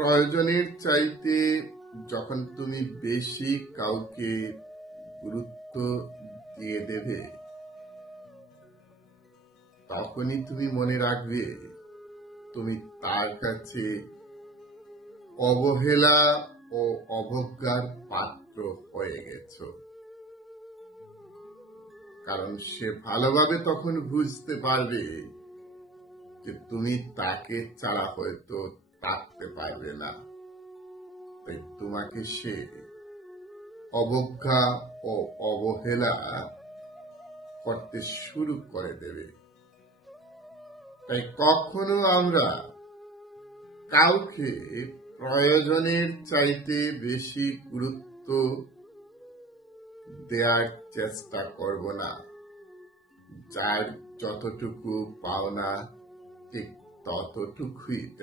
প্রয়োজনের চাইতে যখন তুমি বেশি কাউকে গুরুত্ব দিয়ে দেবে, তখনই তুমি মনে রাখবে তুমি তার কাছে অবহেলা ও অবজ্ঞার পাত্র হয়ে গেছ। কারণ সে ভালোভাবে তখন বুঝতে পারবে যে তুমি তাকে ছাড়া হয়তো থাকতে পারবে না, তাই তোমাকে সে অবজ্ঞা ও অবহেলা করতে শুরু করে দেবে। তাই কখনো আমরা কাউকে প্রয়োজনের চাইতে বেশি গুরুত্ব দেওয়ার চেষ্টা করব না। যার যতটুকু পাওনা ঠিক ততটুকুই